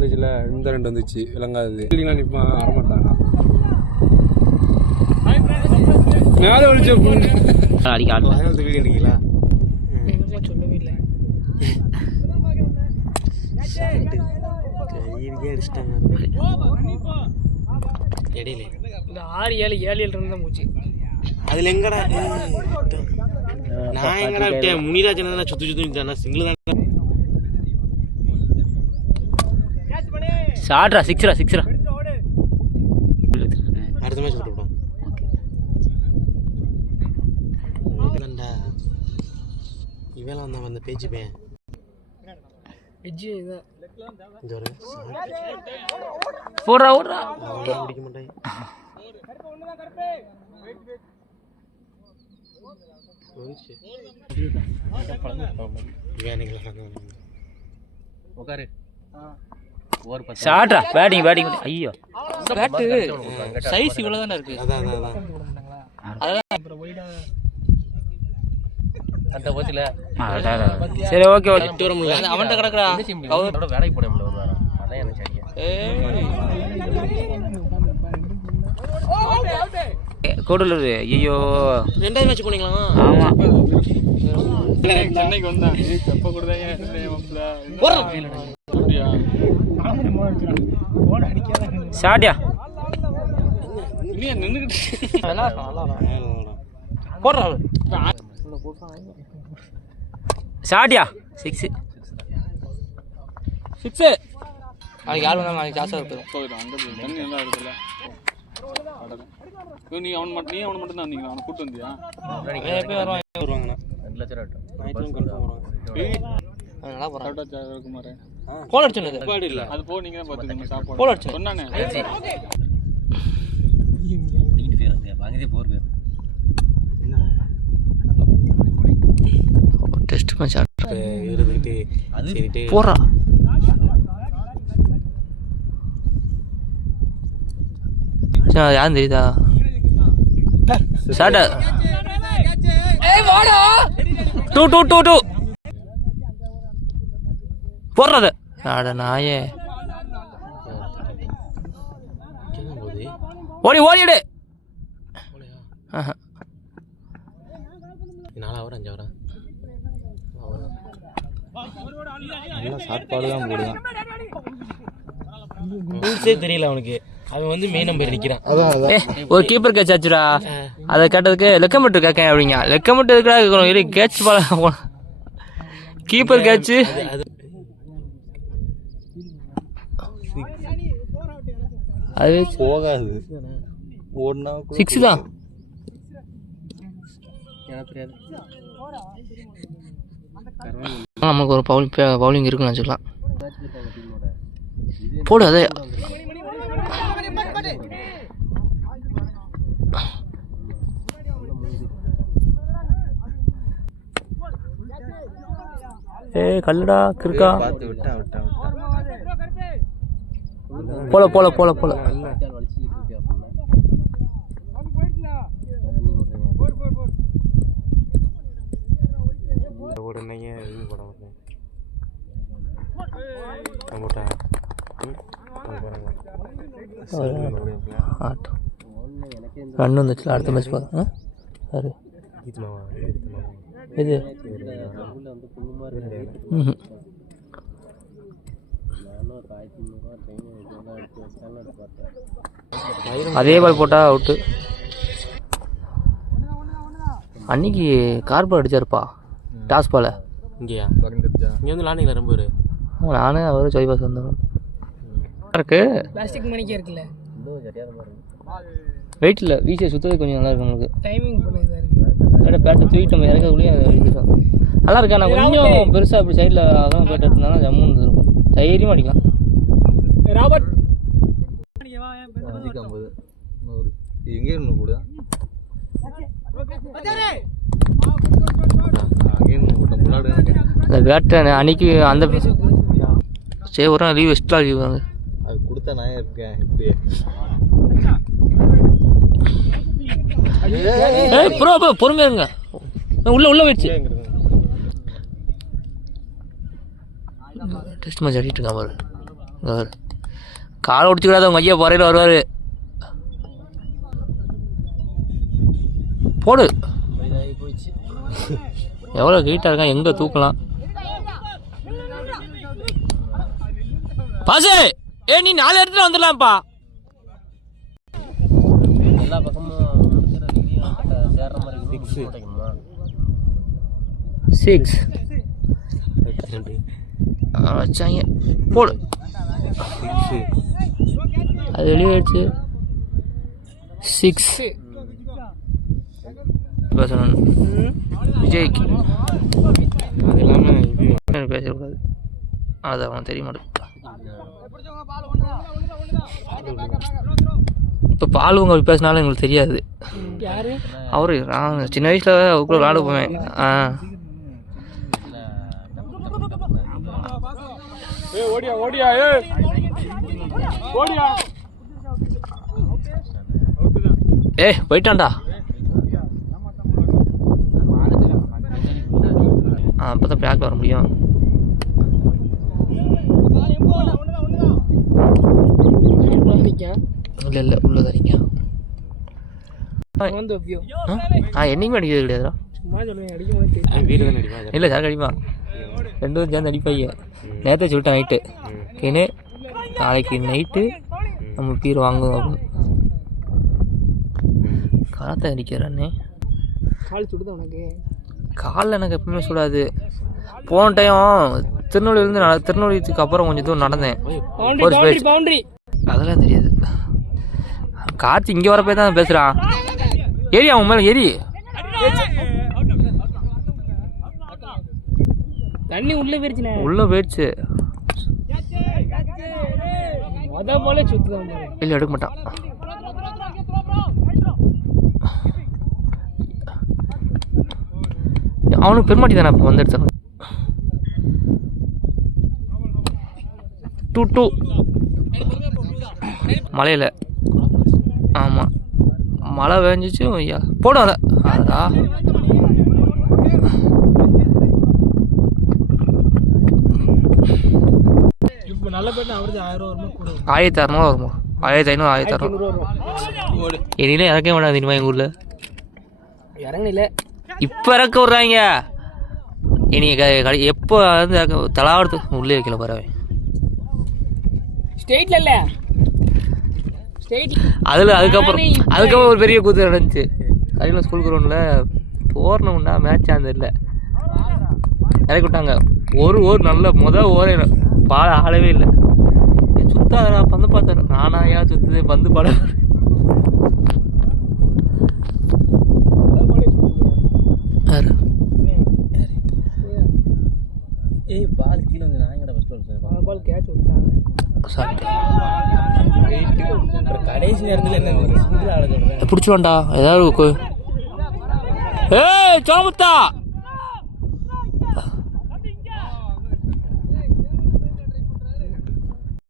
வந்துச்சுல இந்த 2 வந்துச்சு விளங்காது நிற்பான் வரமாட்டாங்க மேலே ஒழிச்சு அடிக்கீங்களா சொல்லவே இல்லை அடிச்சிட்டாங்க இடையில இந்த 6-7 இருந்தால் மூச்சு அதில் எங்கடா நான் எங்கடா விட்டேன் முனிராஜன் தான் சுற்றி சுற்றி சிங்கிள் தான் ஷாட்ரா சிக்ஸ்ரா அடுத்த மேட்ச் விட்டுவிட்டோம் இவேலாம் வந்தான் அந்த பேஜ் பையன் போடுறா பிடிக்க மாட்டேன் ஷாட்ரா பேட்டிங் ஐயோ பேட்டு சைஸ் இவ்வளவு தானே இருக்கு சரி ஓகே அவன்கிட்ட கிடக்குறா வேலைக்கு போட முடியல அதான் எனக்கு கூடலூர் ஐயோ 2வது மேட்ச் போனீங்களா ஆமா சென்னைக்கு வந்தேன் எப்ப கொடுத்தாங்க ஷாட்யா போடுறா ஷாட்யா 6 நாளைக்கு யார் வந்தாலும் நாளைக்கு ஜாஸ்தியாக இருக்கும் அங்கே தண்ணி நல்லா இருக்குல்ல நீ அவனை மட்டும் தான் வந்தீங்களா அவனை கூப்பிட்டு வந்தியா வருவாங்கண்ணா 2 லட்சம் நல்லா போகிறான் இருக்குமாரு போன் அடிச்சுனது இல்லை அது போ நீங்கள் தான் பார்த்துக்கோங்க சாப்பாடு போன் அடிச்சு சொன்னாங்க டெஸ்ட் மேட்ச் இருந்துக்கிட்டு போறா யாரும் தெரியுதா ஷாட் டூ போடுறது ஆட நாயே ஓடிடு 4 hour 5 hour சாப்பாடு தான் போடுவான் ரூல்ஸே தெரியல அவனுக்கு அவன் வந்து மெயின் நம்பர் நிற்கிறான் ஒரு கீப்பர் கேட்ச் ஆச்சுடா அதை கேட்டதுக்கு லெக்கமெட்டு கேட்க அப்படிங்க லெக்கமெட்டு எதுக்குடா கேட்ச் பால கீப்பர் கேட்ச் அது போகாது ஓடுனா 6 தான் நமக்கு ஒரு பவுலிங் இருக்குன்னு வச்சுக்கலாம் போடு அதே கல்லுடா கிருக்கா போல ரன் வந்துச்சு அடுத்த மேட்ச் பாரு சாரி இது அதே பால் போட்டா அவுட்டு அன்னைக்கு கார்பன் அடிச்சாருப்பா டாஸ் பால இங்கேயா இங்கே வந்து லாண்டிங்களா ரொம்ப நானே அவரு ஜோய் பாஸ் வந்தோம் இருக்கு பிளாஸ்டிக் மணிக்கே இருக்குல்ல வெயிட் இல்லை வீசியை சுற்றுறது கொஞ்சம் நல்லா இருக்கு நம்மளுக்கு டைமிங் பண்ணுறதா இருக்குது பேட்டை தூக்கிட்டு நம்ம இறக்கக்குள்ளேயே அதை எழுதிட்டோம் நல்லா இருக்கா நான் கொஞ்சம் பெருசாக அப்படி சைடில் அதான் பேட்டை எடுத்தாலும் ஜம்முன்னு இருக்கும் தைரியமாக அடிக்கலாம் ராபர்ட் எங்கே இருந்து கூட அந்த பேட்டை அன்னைக்கு அந்த சரி ஒரு நாள் லீவ் எக்ஸ்ட்ரா லீவ் வாங்க அது கொடுத்தா நான் இருக்கேன் இப்படியே ப்ரோ பொறுமையா இருங்க உள்ள போயிடுச்சு டெஸ்ட் மேட்ச் ஆடிட்டு இருக்கான் பாரு காலை ஒடிச்சுக்கூடாது உங்கள் ஐயா போறையில் வருவார். போடு. எவ்வளோ ஹீட்டாக இருக்கான், எங்கே தூக்கலாம். பாசு நீ 4 இடத்துல வந்துடலாம்ப்பா. எல்லா பக்கமும் 6 வச்சாங்க. போடு. அது வெளியே ஆயிடுச்சு. 6 விஜய்க்கு அது எல்லாமே பேசக்கூடாது. அது அவன் தெரிய மாட்டேன். இப்போ பாலுவங்க அப்படி பேசினாலும் எங்களுக்கு தெரியாது. அவரு நான் சின்ன வயசில் அவருக்குள்ள விளாட போவேன். போயிட்டான்டா. அப்போ தான் பேக் வர முடியும். இல்லை உள்ளதாரிங்க. என்னைக்குமே அடிக்கிறது கிடையாதுடா. இல்லை சார் அடிப்பான். 2 பேரும் சேர்ந்து அடிப்பாங்க. நேரத்தை சொல்லிட்டேன் நைட்டு ஏன்னு நாளைக்கு நைட்டு நம்ம பீர் வாங்குவோம் அப்படின்னு. காலத்தை அடிக்கிறானே. கால் சுடுதா உனக்கு? காலில் எனக்கு எப்பவுமே சுடாது. போன டைம் திருநெல்வேலிக்கு அப்புறம் கொஞ்சம் தூரம் நடந்தேன். அதெல்லாம் தெரியாது. கார்த்தி இங்கே வரப்போ தான் பேசுகிறான். ஏறி அவன் மேலே ஏறி தண்ணி உள்ள போயிடுச்சு. உள்ள போயிடுச்சு. போல சுத்துதான். இல்லை எடுக்க மாட்டான். அவனுக்கு பெருமாட்டி தானே இப்போ வந்து எடுத்தான். 2-2 மலையில். ஆமாம் மழை பெஞ்சிச்சு. ஐயா போடும் அதை. அதா இப்போ நல்ல பேட்டை அவருக்கு 1000 வருமா கூட? 1600 வருமா? 1500 1600. இனியில இறக்க வேண்டாம் தெரியுமா எங்கள் ஊரில். இறங்கல இப்போ இறக்க விட்றாங்க. இனி எப்போ வந்து தலாவடுத்து உள்ளே வைக்கல பறவை. ஸ்டேட்ல இல்ல ஸ்டேட் அதில் அதுக்கப்புறம் ஒரு பெரிய கூத்து நடந்துச்சு. கரையில் ஸ்கூல் கிரவுண்டில் டோர்னமெண்ட்டா மேட்ச் அந்த இல்லை இறக்கி விட்டாங்க. ஒரு நல்ல ஓரே பால் ஆடவே இல்லை. சுத்தாதா பந்து பார்த்தாரு. நானாயா சுத்துது பந்து பாட. பால் கீழே வந்து நாயங்கடா ஃபர்ஸ்ட் பால் கேட்ச் விட்டாங்க. கடைசி நேரத்தில் என்ன பிடிச்சிடுவான்டா ஏதாவது. சோமுத்தா